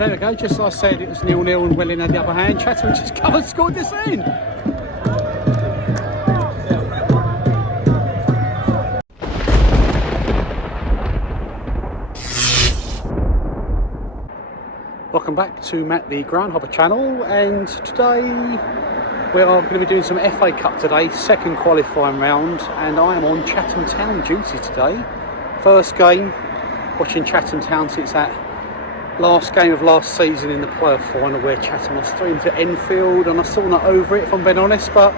Well, there we go. Just like I said, it was 0-0 and Welling had the upper hand. Chatham just come and scored this in. Welcome back to Matt the Groundhopper channel, and today we are going to be doing some FA Cup today, second qualifying round, and I am on Chatham Town duty today. First game, watching Chatham Town since that last game of last season in the playoff final where Chatham lost 3 to Enfield, and I'm still not over it if I'm being honest, but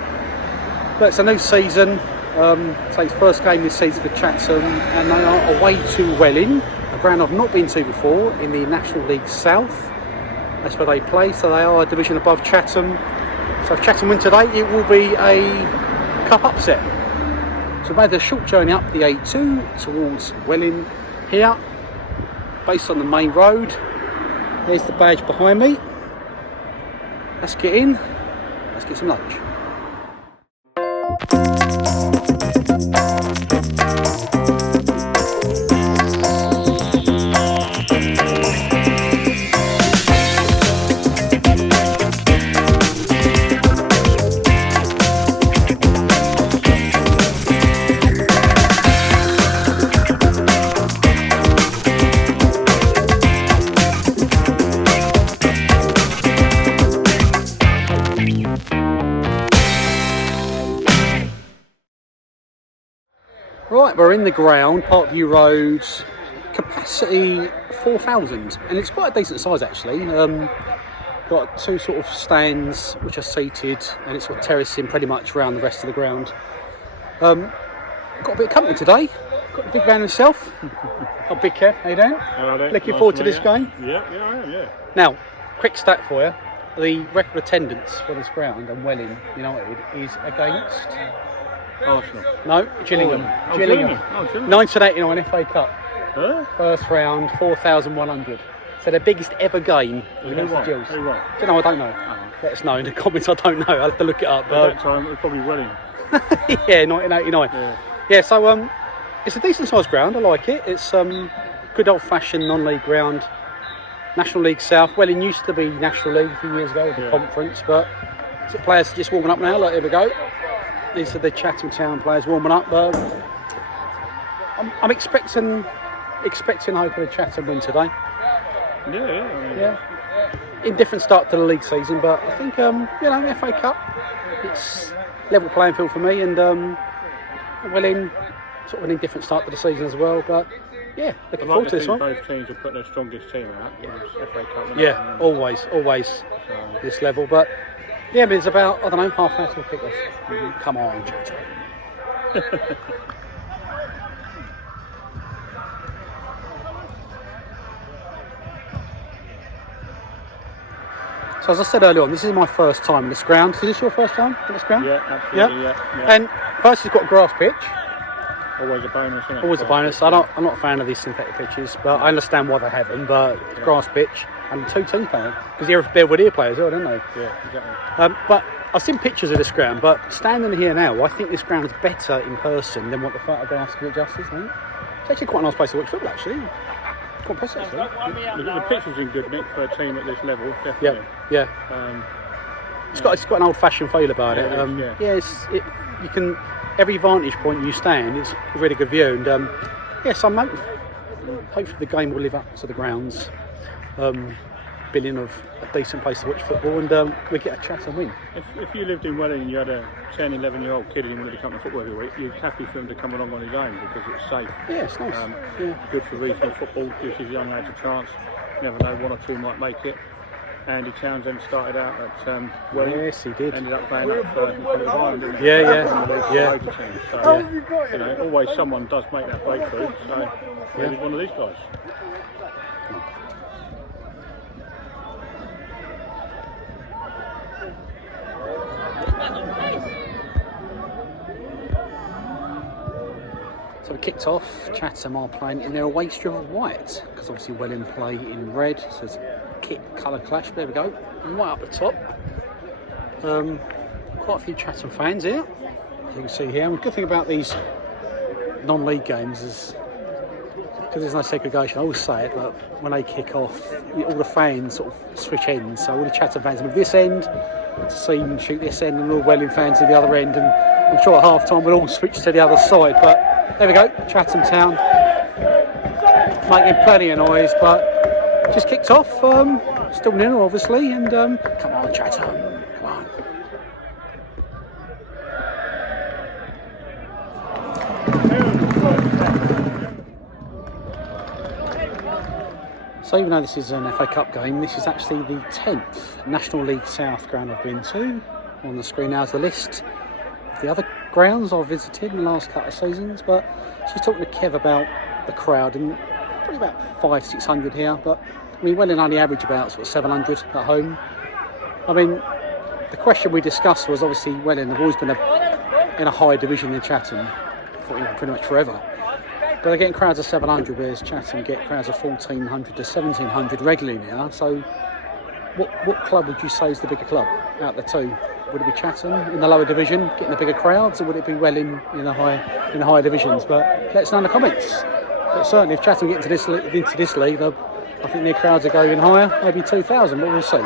it's a new season. So it's first game this season for Chatham, and they are away to Welling, a ground I've not been to before, in the National League South. That's where they play, so they are a division above Chatham. So if Chatham win today, it will be a cup upset. So we made a short journey up the A2 towards Welling here, based on the main road. There's the badge behind me. Let's get in, let's get some lunch. Right, we're in the ground, Parkview Road, capacity 4,000, and it's quite a decent size actually. Got 2 sort of stands which are seated, and it's got terracing pretty much around the rest of the ground. Got a bit of company today, got the big man himself. Oh, Big Kev, how you doing? Hello there. Looking forward to this game? Yeah, I am, yeah. Now, quick stat for you, the record attendance for this ground and Welling United is against... Arsenal. No, Gillingham. Oh, Gillingham. Oh, Gillingham. 1989 FA Cup. Huh? First round, 4,100. So their biggest ever game Who against the won? Gills. Who won? Do you know? I don't know. Oh. Let us know in the comments. I don't know. I'll have to look it up. At that time, it was probably Welling. Yeah, 1989. Yeah, so it's a decent sized ground. I like it. It's good old fashioned non-league ground. National League South. Welling used to be National League a few years ago with the conference, but the players are just warming up now. Like, here we go. These are the Chatham Town players warming up. I'm expecting hopefully Chatham win today. Yeah. Indifferent start to the league season, but I think FA Cup, it's level playing field for me, and Welling sort of an indifferent start to the season as well. But yeah, looking forward to this one. Both teams have put their strongest team out. FA Cup. Yeah, always So, this level, but. Yeah, but it's about, I don't know, half an hour till kick-off. Come on, Chatham. So as I said earlier on, this is my first time in this ground. Is this your first time in this ground? Yeah, absolutely. Yeah. And first it's got a grass pitch. Always a bonus, isn't it? Always a bonus. I'm not a fan of these synthetic pitches, but I understand why they have them. But grass pitch and 2 team players, because they're with ear players, don't they? Yeah, exactly. But I've seen pictures of this ground, but standing here now, I think this ground is better in person than what the photographs do it justice, isn't it? It's actually quite a nice place to watch football, actually. Quite impressive, actually. The pitch is in good nick for a team at this level, definitely. Yeah. It's got an old-fashioned feel about it. You can every vantage point you stand, it's a really good view, and I'm hopefully the game will live up to the grounds. Billion of a decent place to watch football, and we get a Chatham win. If you lived in Welling and you had a 10, 11-year-old kid and you wanted to come to football every week, you're happy for him to come along on his own because it's safe. Yeah, it's nice. Good for regional football, gives his young lads a chance. You never know, 1 or 2 might make it. Andy Townsend started out at Welling. Yes, he did. Ended up playing up for Ireland. Yeah. So, always someone does make that breakthrough. So he's one of these guys. So we kicked off. Chatham are playing in their away strip of white, because obviously Welling play in red, so it's a kit colour clash. There we go, and right up the top. Quite a few Chatham fans here, as you can see here. And the good thing about these non-league games is because there's no segregation, I always say it, but when they kick off, all the fans sort of switch ends. So all the Chatham fans move this end to see them shoot this end, and all the Welling fans to the other end. And I'm sure at half time we'll all switch to the other side. But there we go, Chatham Town making plenty of noise, but just kicked off. Still nil, obviously, and come on, Chatham, come on. So even though this is an FA Cup game, this is actually the 10th National League South ground I've been to. On the screen now is the list of the other grounds I've visited in the last couple of seasons, but just talking to Kev about the crowd, and probably about 500-600 here, but I mean, Welling only average about sort of 700 at home. I mean, the question we discussed was obviously Welling have always been in a high division in Chatham for, you know, pretty much forever. But they're getting crowds of 700, whereas Chatham get crowds of 1,400 to 1,700 regularly now. So what club would you say is the bigger club out of the two? Would it be Chatham in the lower division getting the bigger crowds, or would it be Welling in the higher divisions? But let us know in the comments. But certainly if Chatham get into this league, I think their crowds are going higher, maybe 2,000, but we'll see.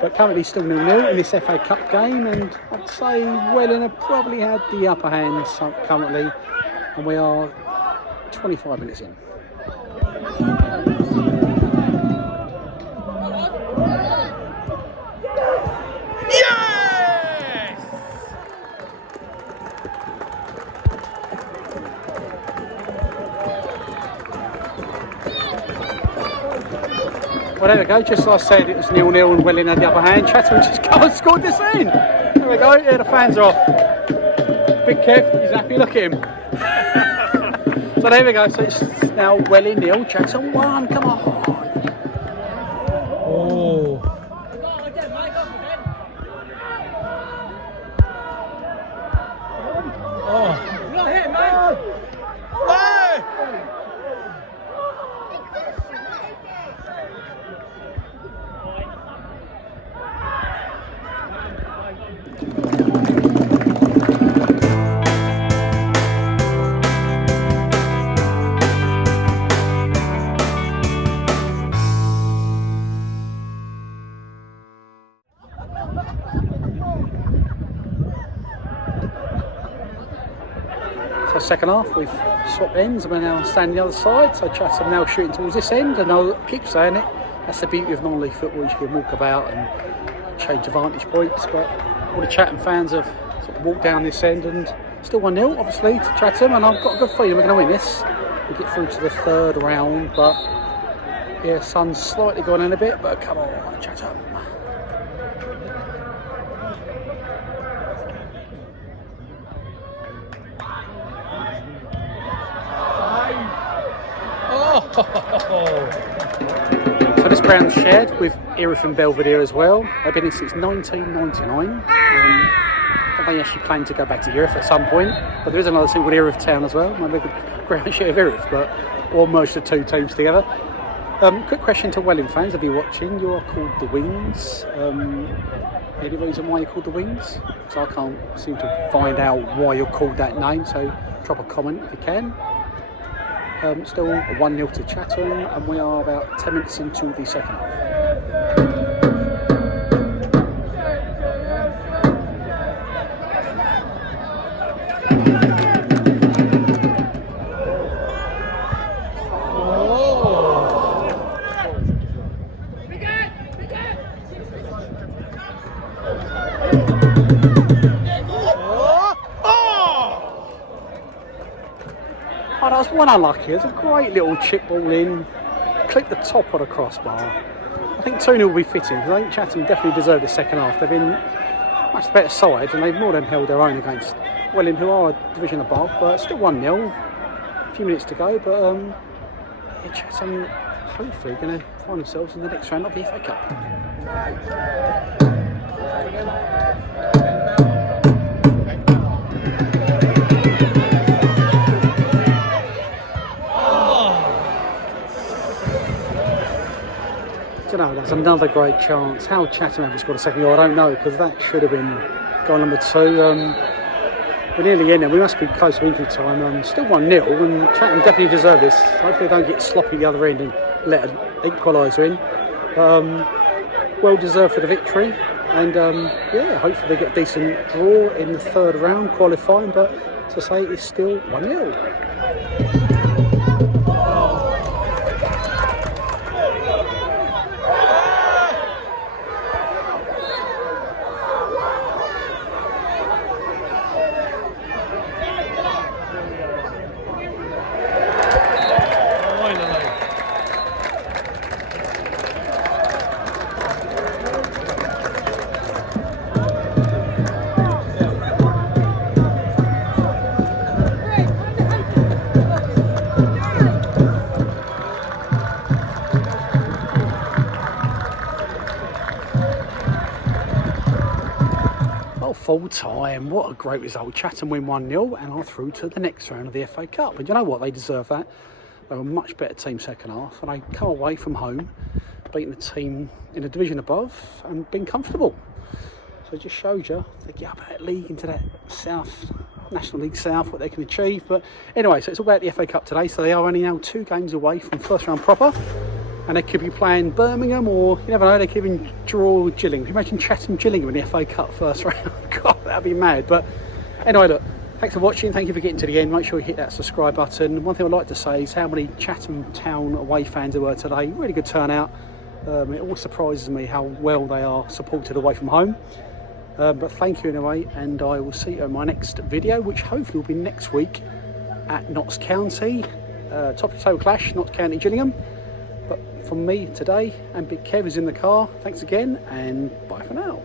But currently still 0-0 in this FA Cup game, and I'd say Welling have probably had the upper hand currently, and we are 25 minutes in. Yes! Well, there we go, just as I said, it was 0-0 and Welling had the upper hand. Chatham just come and scored this in. There we go, yeah, the fans are off. Big Kev, he's happy, look at him. So there we go, so it's now Welling 0, Chatham 1, come on. Oh. Oh. Not hit, mate. Hey! So second half, we've swapped ends and we're now standing the other side. So Chatham now shooting towards this end, and I'll keep saying it, that's the beauty of non-league football, you can walk about and change the vantage points. But all the Chatham fans have sort of walked down this end, and still 1-0 obviously to Chatham, and I've got a good feeling we're going to win this. We'll get through to the third round, but yeah, sun's slightly gone in a bit, but come on Chatham. So this ground's shared with Erith and Belvedere as well. They've been in since 1999. They actually plan to go back to Erith at some point, but there is another thing with Erith Town as well. Maybe a ground share of Erith, but or merge the two teams together. Quick question to Welling fans: if you're watching, you are called the Wings. Any reason why you're called the Wings? So I can't seem to find out why you're called that name. So drop a comment if you can. Still 1-0 to Chatham, and we are about 10 minutes into the second half. Oh, that was one unlucky. It was a great little chip ball in, clipped the top of the crossbar. I think 2-0 will be fitting, because I think Chatham definitely deserved the second half. They've been much better side, and they've more than held their own against Welling, who are a division above, but still 1-0. A few minutes to go, but yeah, Chatham hopefully going to find themselves in the next round of the FA Cup. You know, that's another great chance. How Chatham haven't scored a second goal, I don't know, because that should have been goal number 2. we're nearly in, and we must be close to injury time. Still 1-0, and Chatham definitely deserve this. Hopefully, they don't get sloppy the other end and let an equaliser in. Well deserved for the victory, and yeah, hopefully they get a decent draw in the third round qualifying. But to say, it's still 1-0. Full time, what a great result. Chatham win 1-0 and are through to the next round of the FA Cup. And you know what, they deserve that. They were a much better team second half, and they come away from home beating the team in a division above and being comfortable. So it just shows you they get up that league into that South, National League South, what they can achieve. But anyway, so it's all about the FA Cup today. So they are only now 2 games away from first round proper. And they could be playing Birmingham, or you never know, they could even draw Gillingham. Can you imagine Chatham Gillingham in the FA Cup first round? God, that'd be mad. But anyway, look, thanks for watching. Thank you for getting to the end. Make sure you hit that subscribe button. One thing I'd like to say is how many Chatham Town away fans there were today. Really good turnout. It always surprises me how well they are supported away from home. But thank you anyway, and I will see you in my next video, which hopefully will be next week at Notts County. Top of the table clash, Notts County Gillingham. But from me today, and Big Kev is in the car, thanks again, and bye for now.